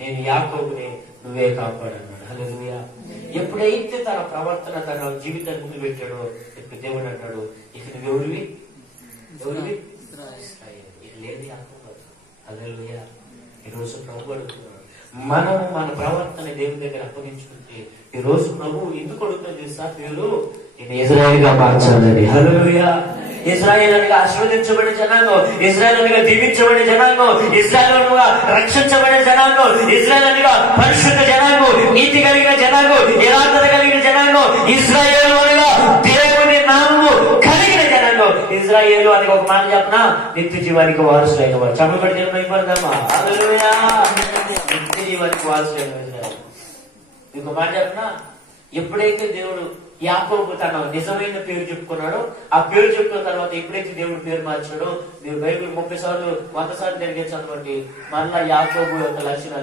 నేను యాకోబుని నువ్వే కాపాడన్నాడు. హల్లెలూయా. ఎప్పుడైతే తన ప్రవర్తన తన జీవితాన్ని ముందు పెట్టాడో ఇప్పుడు దేవుడు అన్నాడు, ఇక నువ్వెవరివి ఇక లేదు యాకోబు. హల్లెలూయా. ఈరోజు ప్రభు అడుగుతున్నాడు, మనము మన ప్రవర్తన దేవుని దగ్గర అప్పగించుకుంటే ఈ రోజు ప్రభు ఎందుకు అడుగుతుంది తెలుసా? మీరు నేను ఇజ్రాయెల్ గా మార్చాలని. హల్లెలూయా. ఇజ్రాయేల్ అనగా ఆశీర్వదించబడిన జనాంగం, ఇజ్రాయేల్ అనగా దీవించబడిన జనాంగం, ఇజ్రాయేల్ అనగా రక్షించబడిన జనాంగం, ఇజ్రాయేల్ అనగా పరిశుద్ధ జనాంగం, నీతి కలిగిన జనాంగం, యథార్థత కలిగిన జనాంగం, ఇజ్రాయేల్ అనగా దేవుని నామము కలిగిన జనాంగం. ఇజ్రాయేల్ అని ఒక మాట చెప్పనా, నిత్య జీవానికి వారసులైన వారు. చెప్పబడి భయపడదామా? హల్లెలూయా. నిత్య జీవానికి వారసులైన ఇంకో మాట చెప్పనా, ఎప్పుడైతే దేవుడు యాకోబు తన నిజమైన పేరు చెప్పుకున్నాడో, ఆ పేరు చెప్పుకున్న తర్వాత ఎప్పుడైతే దేవుడు పేరు మార్చాడో, మీరు బైబిల్ 30 సార్లు 100 సార్లు జరిగించినటువంటి మళ్ళా యాకోబు యొక్క లక్షణాలు